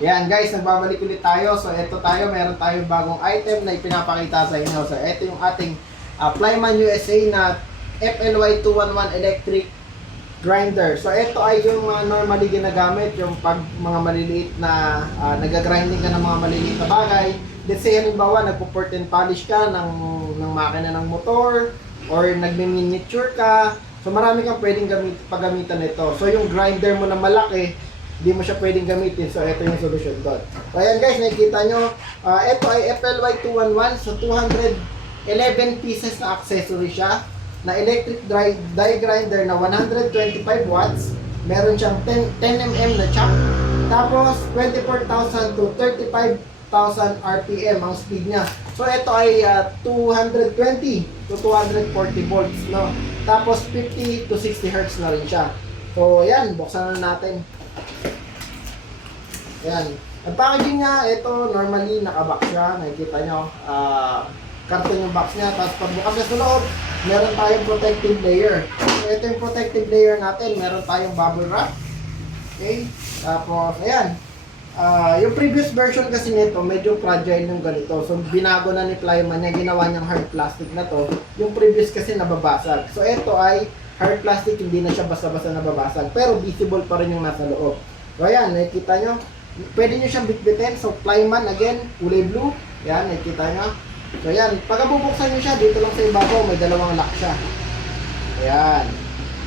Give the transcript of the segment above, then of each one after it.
Yan guys, nagbabalik ulit tayo. So ito tayo, meron tayong bagong item na ipinapakita sa inyo. So ito yung ating uh, Flyman USA na FLY 211 electric grinder. So ito ay yung mga normally ginagamit, yung pag mga maliliit na uh, nagagrinding ka ng mga maliliit na bagay. Let's say halimbawa nagpo-port and polish ka ng, ng makina ng motor or nagme-miniature ka. So marami kang pwedeng gamit, paggamitan nito. So yung grinder mo na malaki, hindi mo siya pwedeng gamitin. So ito yung solution doon. So ayan guys, nakikita nyo, ah, ito ay FLY 211. So 211 pieces na accessory siya na electric dry, die grinder na 125 watts. Meron siyang 10, 10 mm na chuck. Tapos 24,000 to 35,000 RPM ang speed niya. So ito ay ah, 220 to 240 volts, no? Tapos 50 to 60 hertz na rin siya. So ayan, buksan na natin. Ayan. Ang packaging niya, ito normally nakabox siya. Nakikita nyo, ah, karton yung box niya. Tapos pagbukas niya sa loob, meron tayong protective layer. So ito yung protective layer natin. Meron tayong bubble wrap. Okay? Tapos, ayan. Ah, yung previous version kasi nito, medyo fragile yung ganito. So, binago na ni Flyman niya, ginawa niyang hard plastic na to. Yung previous kasi nababasag. So, ito ay hard plastic, hindi na siya basta-basta nababasag. Pero visible pa rin yung nasa loob. So, ayan, nakikita nyo. Pwede nyo siyang bitbitin. So, Flyman, again, kulay blue. Yan, nakikita nyo. So, ayan. Pag bubuksan nyo siya, dito lang sa ibabaw, may dalawang lock siya. Ayan.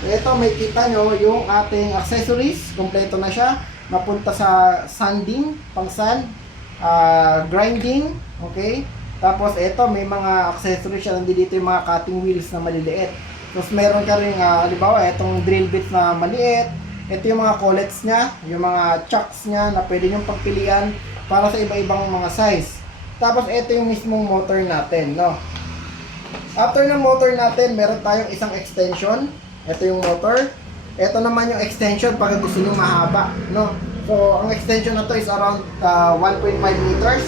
Ito, may kita nyo yung ating accessories. Kompleto na siya. Mapunta sa sanding, pang sand, ah, grinding, okay? Tapos ito, may mga accessories siya. Nandito yung mga cutting wheels na maliliit. Tapos meron ka rin, uh, halimbawa, itong drill bits na maliit. Ito yung mga collets niya, yung mga chucks niya na pwede niyong pagpilian para sa iba-ibang mga size. Tapos ito yung mismong motor natin, no? After ng motor natin, meron tayong isang extension. Ito yung motor. Ito naman yung extension pag gusto nyo mahaba, no? So, ang extension na to is around uh, 1.5 meters.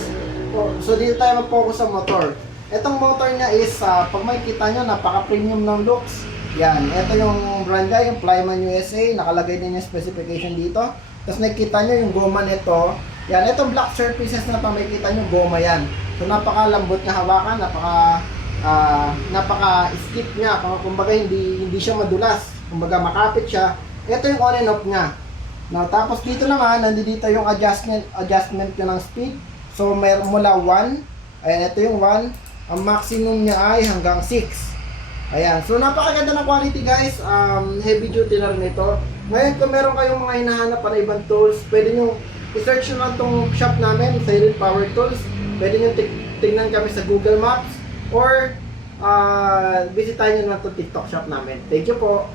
So dito tayo mag-focus sa motor. Itong motor niya is, uh, pag makikita nyo, napaka-premium ng looks. Yan, ito yung brand niya, yung Flyman USA. Nakalagay din yung specification dito. Tapos nakikita nyo yung goma nito. Yan, itong black surfaces na to, makikita nyo, goma yan. So, napakalambot na hawakan, napaka ah napaka-skip niya. Kumbaga hindi hindi siya madulas. Kumbaga makapit siya. Ito yung on and off niya. Now, tapos dito naman, nandito yung adjustment adjustment niya ng speed. So, meron mula 1. Ayan, ito yung 1. Ang maximum niya ay hanggang 6. Ayan. So, napakaganda ng quality guys. Um, heavy duty na rin ito. Ngayon, kung meron kayong mga hinahanap para ibang tools, pwede nyo i-search nyo lang itong shop namin, Silent Power Tools. Pwede nyo tig- tignan kami sa Google Maps or uh, bisitahin nyo naman itong TikTok shop namin. Thank you po.